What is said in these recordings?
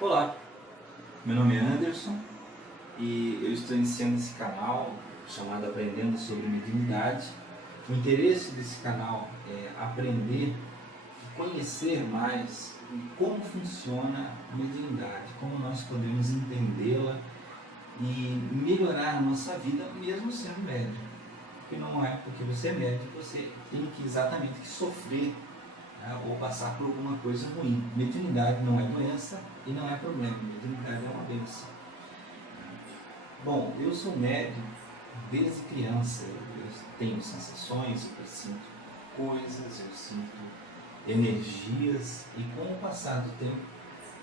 Olá, meu nome é Anderson e eu estou iniciando esse canal chamado Aprendendo sobre Mediunidade. O interesse desse canal é aprender e conhecer mais como funciona a mediunidade, como nós podemos entendê-la e melhorar a nossa vida mesmo sendo médium. Porque não é porque você é médium que você tem que exatamente sofrer, né, ou passar por alguma coisa ruim. Mediunidade não é doença e não é problema. Mediunidade é uma bênção. Bom, eu sou médium desde criança. Eu tenho sensações, eu sinto coisas, eu sinto energias e com o passar do tempo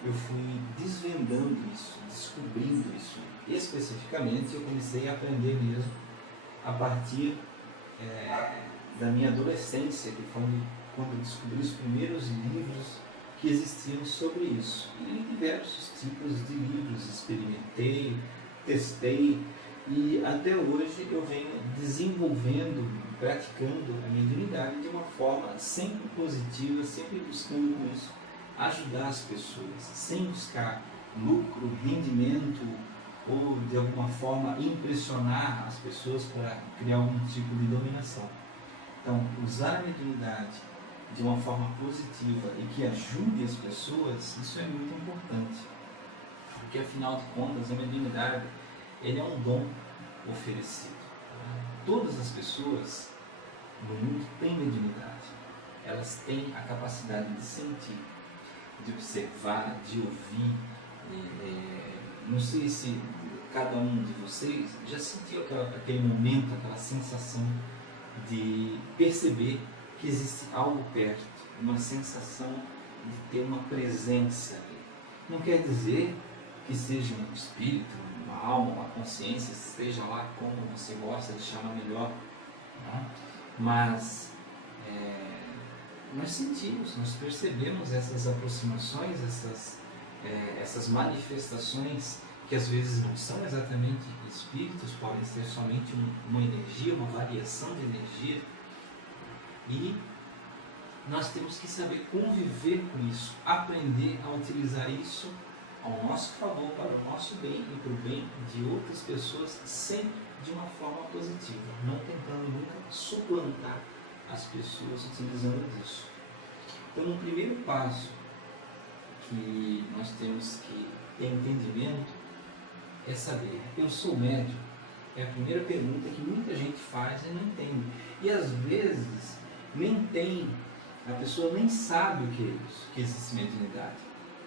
eu fui desvendando isso, descobrindo isso. Especificamente eu comecei a aprender mesmo a partir da minha adolescência, que foi quando eu descobri os primeiros livros que existiam sobre isso. E diversos tipos de livros experimentei, testei e até hoje eu venho desenvolvendo, praticando a mediunidade de uma forma sempre positiva, sempre buscando com isso ajudar as pessoas, sem buscar lucro, rendimento ou de alguma forma impressionar as pessoas para criar algum tipo de dominação. Então, usar a mediunidade de uma forma positiva e que ajude as pessoas, isso é muito importante. Porque, afinal de contas, a mediunidade ele é um dom oferecido. Todas as pessoas no mundo têm mediunidade. Elas têm a capacidade de sentir, de observar, de ouvir. Não sei se cada um de vocês já sentiu aquele momento, aquela sensação de perceber que existe algo perto, uma sensação de ter uma presença ali. Não quer dizer que seja um espírito, uma alma, uma consciência, seja lá como você gosta de chamar melhor, né? Mas nós sentimos, nós percebemos essas aproximações, essas manifestações que às vezes não são exatamente espíritos, podem ser somente uma energia, uma variação de energia. E nós temos que saber conviver com isso, aprender a utilizar isso ao nosso favor, para o nosso bem e para o bem de outras pessoas, sempre de uma forma positiva, não tentando nunca suplantar as pessoas utilizando disso. Então, o primeiro passo que nós temos que ter entendimento é saber, eu sou médium? É a primeira pergunta que muita gente faz e não entende. E às vezes nem tem, a pessoa nem sabe o que é isso, que existe mediunidade.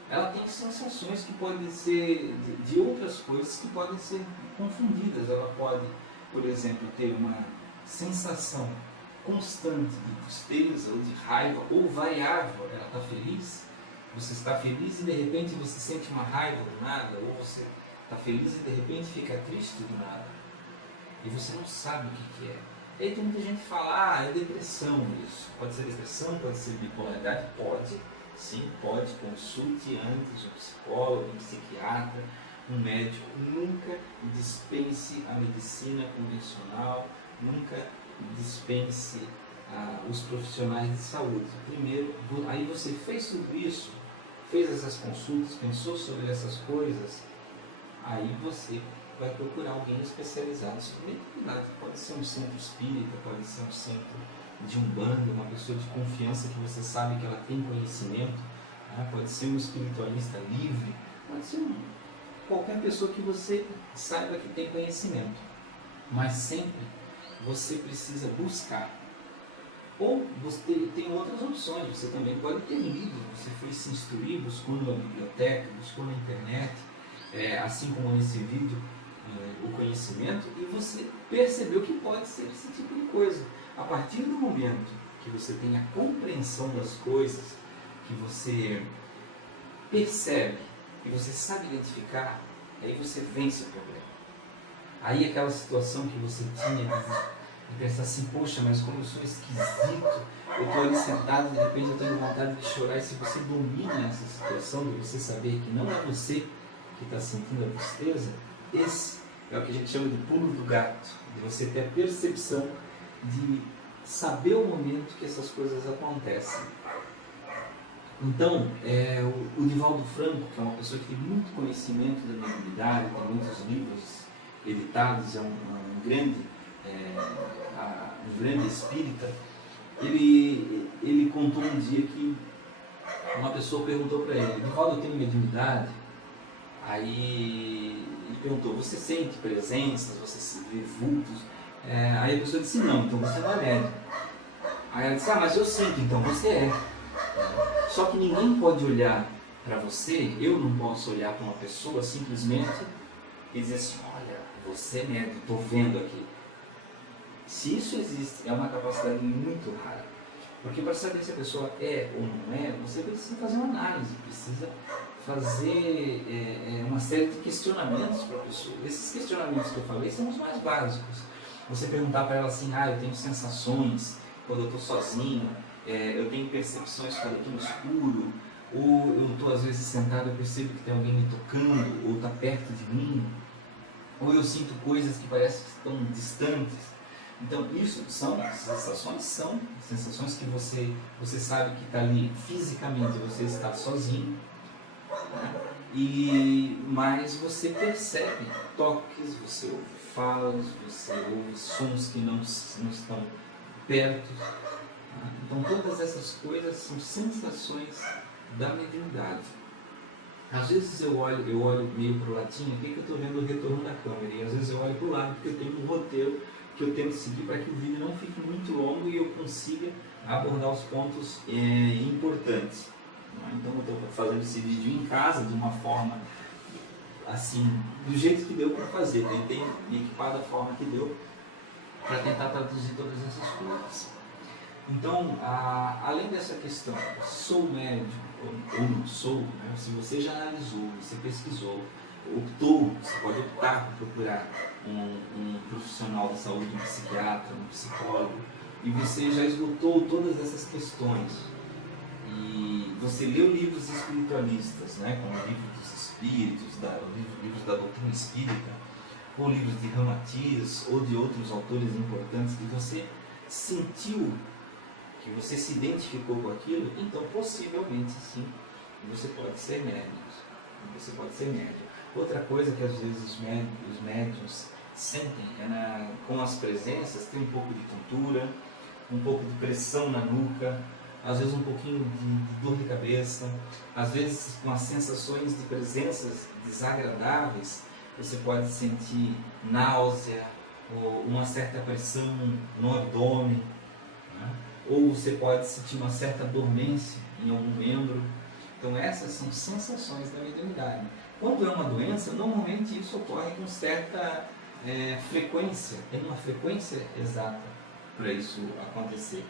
Ela tem sensações que podem ser de outras coisas que podem ser confundidas. Ela pode, por exemplo, ter uma sensação constante de tristeza ou de raiva, ou variável. Ela está feliz, você está feliz e de repente você sente uma raiva do nada, ou você está feliz e de repente fica triste do nada. E você não sabe o que é. E aí tem muita gente que fala, é depressão isso. Pode ser depressão, pode ser bipolaridade, pode. Sim, pode. Consulte antes um psicólogo, um psiquiatra, um médico. Nunca dispense a medicina convencional, nunca dispense os profissionais de saúde. Primeiro, aí você fez tudo isso, fez essas consultas, pensou sobre essas coisas, aí você vai procurar alguém especializado sobre mediunidade. Pode ser um centro espírita, pode ser um centro de umbanda, uma pessoa de confiança que você sabe que ela tem conhecimento, né? Pode ser um espiritualista livre, pode ser qualquer pessoa que você saiba que tem conhecimento, mas sempre você precisa buscar. Ou você tem outras opções, você também pode ter lido, você foi se instruir, buscou na biblioteca, buscou na internet, assim como nesse vídeo, o conhecimento, e você percebeu que pode ser esse tipo de coisa. A partir do momento que você tem a compreensão das coisas, que você percebe, que você sabe identificar, aí você vence o problema. Aí aquela situação que você tinha de pensar assim, poxa, mas como eu sou esquisito, eu estou ali sentado, de repente eu tenho vontade de chorar, e se você domina essa situação, de você saber que não é você que está sentindo a tristeza, esse é o que a gente chama de pulo do gato, de você ter a percepção de saber o momento que essas coisas acontecem. Então, o Divaldo Franco, que é uma pessoa que tem muito conhecimento da mediunidade, tem muitos livros editados, é um grande espírita, ele contou um dia que uma pessoa perguntou para ele: Divaldo, eu tenho mediunidade? Aí ele perguntou: você sente presenças, você vê vultos? Aí a pessoa disse: não, então você não é médium. Aí ela disse: mas eu sinto, então você é. Só que ninguém pode olhar para você, eu não posso olhar para uma pessoa simplesmente e dizer assim: olha, você é médium, estou vendo aqui. Se isso existe, é uma capacidade muito rara. Porque para saber se a pessoa é ou não é, você precisa fazer uma análise, precisa fazer uma série de questionamentos para a pessoa. Esses questionamentos que eu falei são os mais básicos. Você perguntar para ela assim: eu tenho sensações quando eu estou sozinho, eu tenho percepções quando eu estou no escuro, ou eu estou às vezes sentado e percebo que tem alguém me tocando, ou está perto de mim, ou eu sinto coisas que parecem que estão distantes. Então, isso são sensações que você sabe que está ali fisicamente, você está sozinho, né? Mas você percebe toques, você ouve falas, você ouve sons que não estão perto. Né? Então, todas essas coisas são sensações da mediunidade. Às vezes eu olho meio para o latinho, aqui que eu estou vendo o retorno da câmera, e às vezes eu olho para o lado porque eu tenho um roteiro que eu tento seguir para que o vídeo não fique muito longo e eu consiga abordar os pontos importantes. Então eu estou fazendo esse vídeo em casa de uma forma assim, do jeito que deu para fazer. Tentei me equipar da forma que deu para tentar traduzir todas essas coisas. Então, além dessa questão, sou médium ou não sou, né? Se você já analisou, você pesquisou, optou, você pode optar por procurar um profissional de saúde, um psiquiatra, um psicólogo, e você já esgotou todas essas questões, e você leu livros espiritualistas, né, como o Livro dos Espíritos, livros da doutrina espírita, ou livros de Ramatiz, ou de outros autores importantes, que você sentiu, que você se identificou com aquilo, então possivelmente sim, você pode ser médium. Você pode ser médium. Outra coisa que às vezes os médiuns sentem com as presenças, tem um pouco de tontura, um pouco de pressão na nuca, às vezes um pouquinho de dor de cabeça, às vezes com as sensações de presenças desagradáveis, você pode sentir náusea, ou uma certa pressão no abdômen, né? Ou você pode sentir uma certa dormência em algum membro. Então essas são sensações da mediunidade. Quando é uma doença, normalmente isso ocorre com certa frequência, tem uma frequência exata para isso acontecer.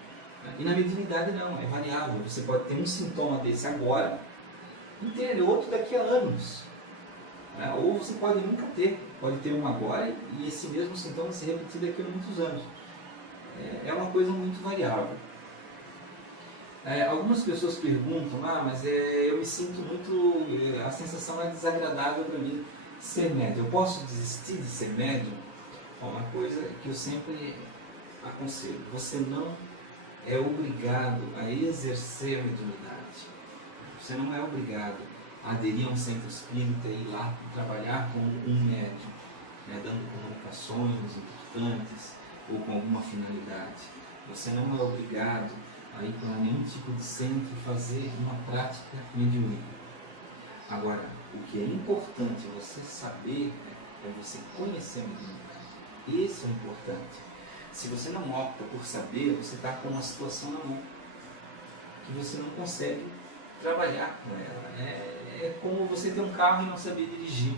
E na mediunidade não, é variável. Você pode ter um sintoma desse agora e ter outro daqui a anos. Ou você pode nunca ter, pode ter um agora e esse mesmo sintoma se repetir daqui a muitos anos. É uma coisa muito variável. Algumas pessoas perguntam: mas eu me sinto muito, a sensação é desagradável para mim ser médium, eu posso desistir de ser médium? Uma coisa que eu sempre aconselho: você não é obrigado a exercer a mediunidade, você não é obrigado a aderir a um centro espírita e ir lá trabalhar como um médium, né, dando comunicações importantes ou com alguma finalidade. Você não é obrigado a ir para nenhum tipo de centro e fazer uma prática mediúnica. Agora, o que é importante você saber é você conhecer a mediunidade. Isso é importante. Se você não opta por saber, você está com uma situação na mão que você não consegue trabalhar com ela. É como você ter um carro e não saber dirigir.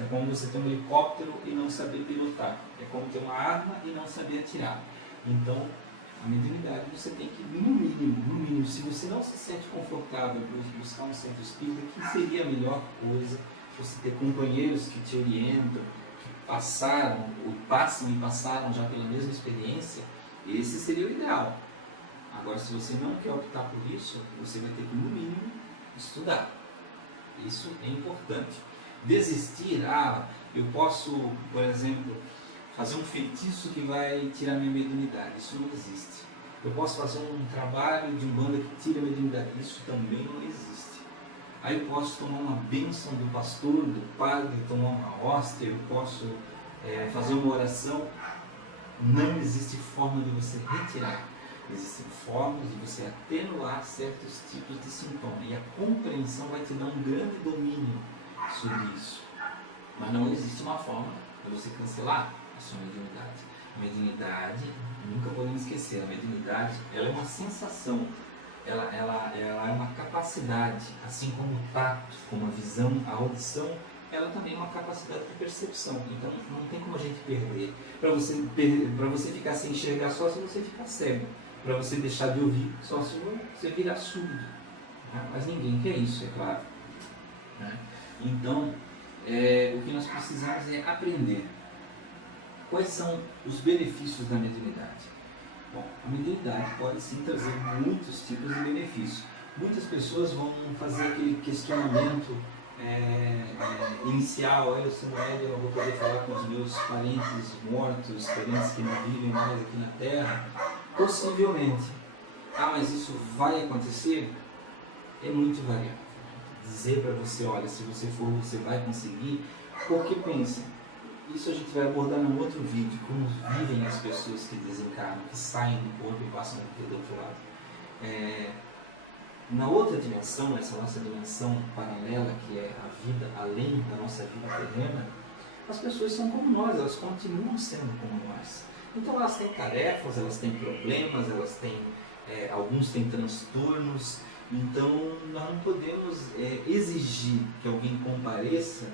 É como você ter um helicóptero e não saber pilotar. É como ter uma arma e não saber atirar. Então, a mediunidade você tem que, no mínimo, se você não se sente confortável para buscar um centro espírita, que seria a melhor coisa, você ter companheiros que te orientam, que passaram, ou passam e passaram já pela mesma experiência, esse seria o ideal. Agora, se você não quer optar por isso, você vai ter que, no mínimo, estudar. Isso é importante. Desistir, eu posso, por exemplo, fazer um feitiço que vai tirar minha mediunidade. Isso não existe. Eu posso fazer um trabalho de umbanda que tira a mediunidade. Isso também não existe. Aí eu posso tomar uma bênção do pastor, do padre, tomar uma hóstia, eu posso fazer uma oração. Não existe forma de você retirar. Existem formas de você atenuar certos tipos de sintomas. E a compreensão vai te dar um grande domínio sobre isso. Mas não existe uma forma de você cancelar a sua mediunidade. A mediunidade, nunca podemos esquecer, a mediunidade ela é uma sensação, ela é uma capacidade, assim como o tato, como a visão, a audição, ela também é uma capacidade de percepção. Então não tem como a gente perder. Para você ficar sem enxergar só se você ficar cego. Para você deixar de ouvir só se você virar surdo. Né? Mas ninguém quer isso, é claro. Né? Então, o que nós precisamos é aprender quais são os benefícios da mediunidade. Bom, a mediunidade pode sim trazer muitos tipos de benefícios. Muitas pessoas vão fazer aquele questionamento inicial: olha, eu sou médium, eu não vou poder falar com os meus parentes mortos, parentes que não vivem mais aqui na Terra. Possivelmente. Ah, mas isso vai acontecer? É muito variável. Dizer para você, olha, se você for, você vai conseguir, porque pensa, isso a gente vai abordar num outro vídeo, como vivem as pessoas que desencarnam, que saem do corpo e passam do outro lado. Na outra dimensão, essa nossa dimensão paralela, que é a vida além da nossa vida terrena, as pessoas são como nós, elas continuam sendo como nós. Então elas têm tarefas, elas têm problemas, elas têm, alguns têm transtornos. Então nós não podemos exigir que alguém compareça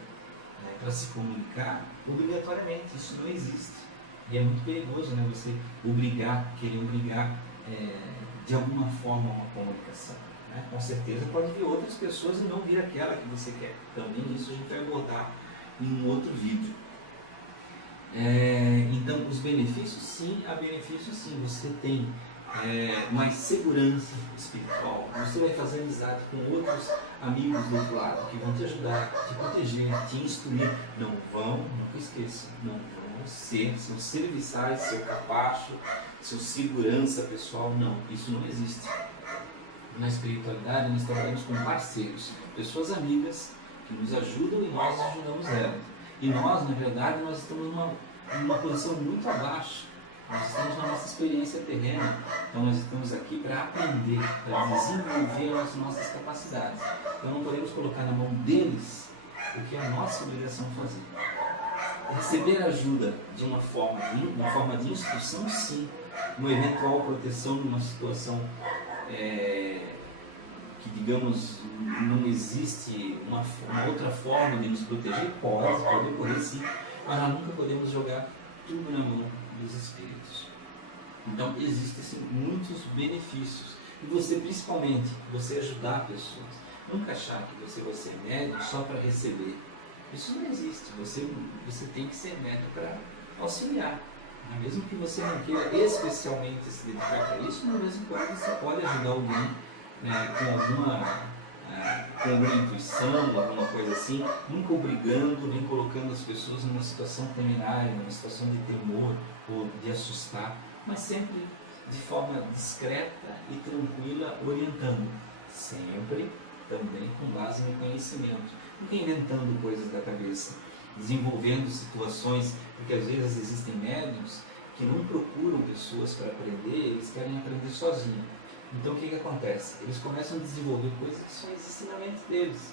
para se comunicar obrigatoriamente. Isso não existe. E é muito perigoso, né, você querer obrigar de alguma forma uma comunicação. Né? Com certeza pode vir outras pessoas e não vir aquela que você quer. Também isso a gente vai abordar em um outro vídeo. Então, os benefícios, sim, há benefícios sim. Você tem mais segurança espiritual. Você vai fazer amizade com outros amigos do outro lado que vão te ajudar, te proteger, te instruir. Nunca esqueça, não vão ser seus serviçais, seu capacho, seu segurança pessoal. Não, isso não existe. Na espiritualidade, nós trabalhamos com parceiros, pessoas amigas que nos ajudam e nós ajudamos elas. E nós, na verdade, nós estamos numa posição muito abaixo. Nós estamos na nossa experiência terrena. Então nós estamos aqui para aprender, para desenvolver as nossas capacidades. Então não podemos colocar na mão deles o que é a nossa obrigação fazer. Receber ajuda de uma forma de instrução, sim. Uma eventual proteção numa situação que, digamos, não existe uma outra forma de nos proteger, pode ocorrer sim, mas nós nunca podemos jogar tudo na mão dos espíritos. Então existem sim, muitos benefícios. E você, principalmente, você ajudar pessoas. Nunca achar que você vai ser médium só para receber. Isso não existe. Você tem que ser médium para auxiliar. Mesmo que você não queira especialmente se dedicar para isso, mas de vez em quando você pode ajudar alguém com alguma intuição, alguma coisa assim, nunca obrigando, nem colocando as pessoas numa situação temerária, numa situação de temor ou de assustar, mas sempre de forma discreta e tranquila, orientando, sempre também com base no conhecimento, nunca inventando coisas da cabeça, desenvolvendo situações, porque às vezes existem médiuns que não procuram pessoas para aprender, eles querem aprender sozinhos. Então o que acontece? Eles começam a desenvolver coisas que só existem na mente deles.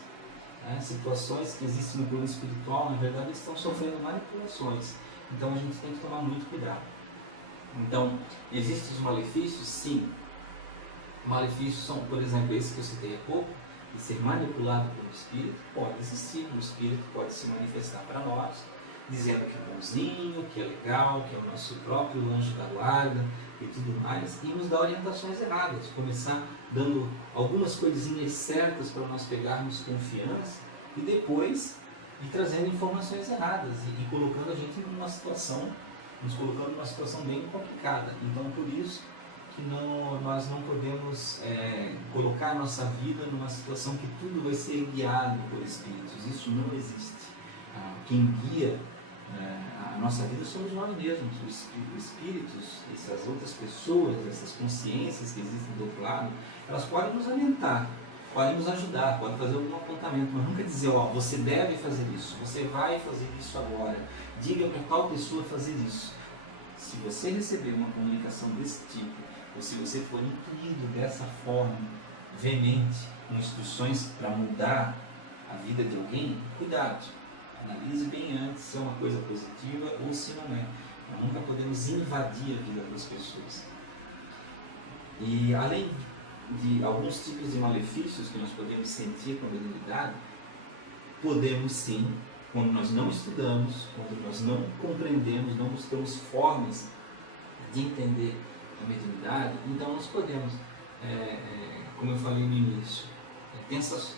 Situações que existem no plano espiritual, na verdade, eles estão sofrendo manipulações. Então a gente tem que tomar muito cuidado. Então, existem os malefícios? Sim. Malefícios são, por exemplo, esse que eu citei há pouco, de ser manipulado pelo espírito. Pode existir, o espírito pode se manifestar para nós, dizendo que é bonzinho, que é legal, que é o nosso próprio anjo da guarda e tudo mais, e nos dar orientações erradas, começar dando algumas coisinhas certas para nós pegarmos confiança e depois ir trazendo informações erradas e colocando a gente numa situação, nos colocando numa situação bem complicada. Então, por isso que nós não podemos colocar a nossa vida numa situação que tudo vai ser guiado por espíritos. Isso não existe. Quem guia A nossa vida somos nós mesmos, os espíritos, essas outras pessoas, essas consciências que existem do outro lado, elas podem nos orientar, podem nos ajudar, podem fazer algum apontamento, mas nunca dizer, ó, você deve fazer isso, você vai fazer isso agora, diga para tal pessoa fazer isso. Se você receber uma comunicação desse tipo, ou se você for intuído dessa forma, veemente, com instruções para mudar a vida de alguém, cuidado. Analise bem antes se é uma coisa positiva ou se não é. Nós nunca podemos invadir a vida das pessoas. E além de alguns tipos de malefícios que nós podemos sentir com a mediunidade, podemos sim, quando nós não estudamos, quando nós não compreendemos, não buscamos formas de entender a mediunidade, então nós podemos, como eu falei no início,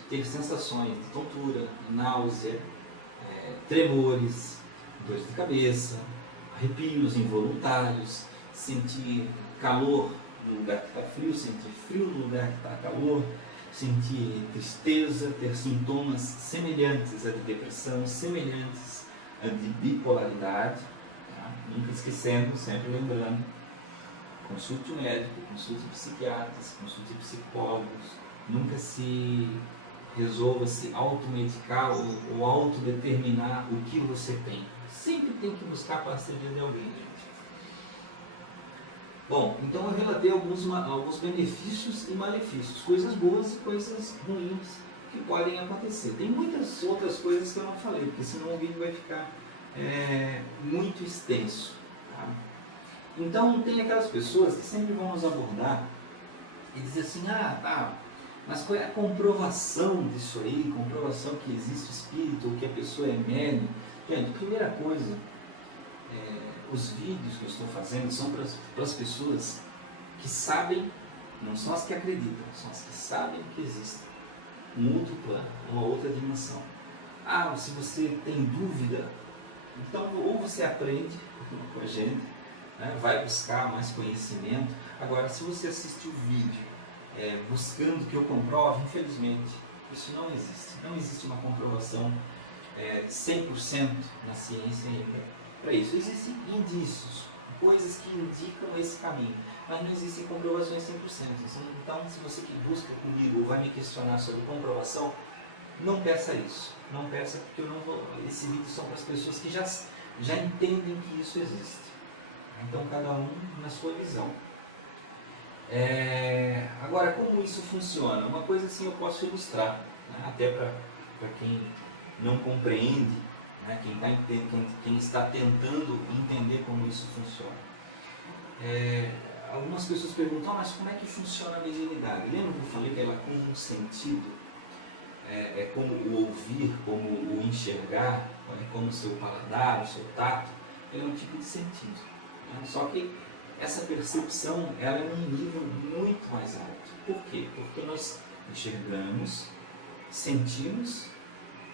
ter sensações de tontura, náusea, tremores, dores de cabeça, arrepios involuntários, sentir calor no lugar que está frio, sentir frio no lugar que está calor, sentir tristeza, ter sintomas semelhantes a de depressão, semelhantes a de bipolaridade, tá? Nunca esquecendo, sempre lembrando, consulte o médico, consulte psiquiatras, consulte psicólogos, nunca se resolva se automedicar ou autodeterminar o que você tem. Sempre tem que buscar a parceria de alguém, gente. Bom, então eu relatei alguns benefícios e malefícios, coisas boas e coisas ruins que podem acontecer. Tem muitas outras coisas que eu não falei, porque senão o vídeo vai ficar muito extenso. Tá? Então tem aquelas pessoas que sempre vão nos abordar e dizer assim, mas qual é a comprovação disso aí, comprovação que existe espírito ou que a pessoa é médium? Gente, primeira coisa, os vídeos que eu estou fazendo são para as pessoas que sabem, não são as que acreditam, são as que sabem que existe um outro plano, uma outra dimensão. Se você tem dúvida, então ou você aprende com a gente, né, vai buscar mais conhecimento. Agora, se você assiste o vídeo buscando que eu comprove, infelizmente, isso não existe. Não existe uma comprovação 100% na ciência ainda. Para isso, existem indícios, coisas que indicam esse caminho, mas não existem comprovações 100%. Então, se você que busca comigo ou vai me questionar sobre comprovação, não peça isso. Não peça, porque eu não vou. Esses vídeos são para as pessoas que já entendem que isso existe. Então, cada um na sua visão. Agora, como isso funciona? Uma coisa assim eu posso ilustrar, né? Até para quem não compreende, né? Quem está tentando entender como isso funciona. Algumas pessoas perguntam, mas como é que funciona a mediunidade? Lembra que eu falei que ela com um sentido? É como o ouvir, como o enxergar, é como o seu paladar, o seu tato, ele é um tipo de sentido. Né? Só que essa percepção ela é um nível muito mais alto. Por quê? Porque nós enxergamos, sentimos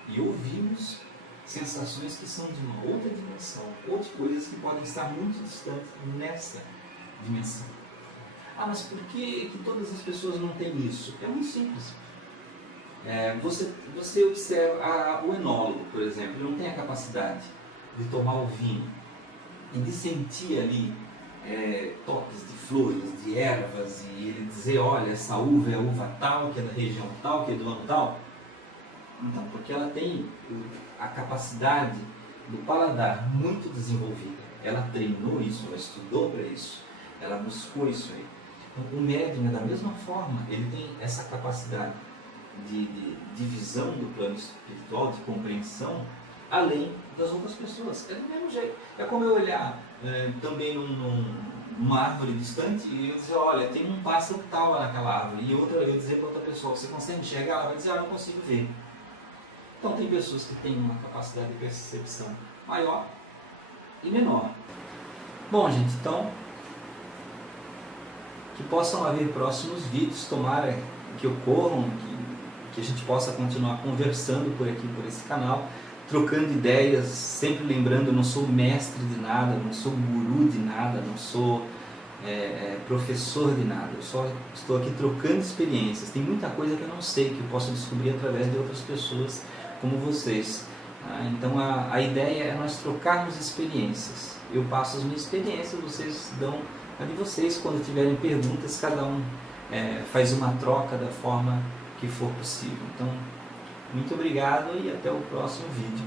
e ouvimos sensações que são de uma outra dimensão, ou de coisas que podem estar muito distantes nessa dimensão. Mas por que todas as pessoas não têm isso? É muito simples. Você observa o enólogo, por exemplo, ele não tem a capacidade de tomar o vinho e de sentir ali toques de flores, de ervas, e ele dizer, olha, essa uva é a uva tal, que é da região tal, que é do ano tal. Então, porque ela tem a capacidade do paladar muito desenvolvida. Ela treinou isso, ela estudou para isso, ela buscou isso aí. Então, o médium é da mesma forma, ele tem essa capacidade de visão do plano espiritual, de compreensão, além das outras pessoas. É do mesmo jeito. É como eu olhar também numa árvore distante e eu dizer, olha, tem um pássaro tal naquela árvore, e eu dizer para outra pessoa, você consegue enxergar? Ela vai dizer, eu não consigo ver. Então tem pessoas que têm uma capacidade de percepção maior e menor. Bom, gente, então que possam haver próximos vídeos, tomara que ocorram, que a gente possa continuar conversando por aqui, por esse canal, trocando ideias, sempre lembrando, eu não sou mestre de nada, não sou guru de nada, não sou professor de nada, eu só estou aqui trocando experiências. Tem muita coisa que eu não sei, que eu posso descobrir através de outras pessoas como vocês. Então a ideia é nós trocarmos experiências. Eu passo as minhas experiências, vocês dão a de vocês. Quando tiverem perguntas, cada um faz uma troca da forma que for possível. Então, muito obrigado e até o próximo vídeo.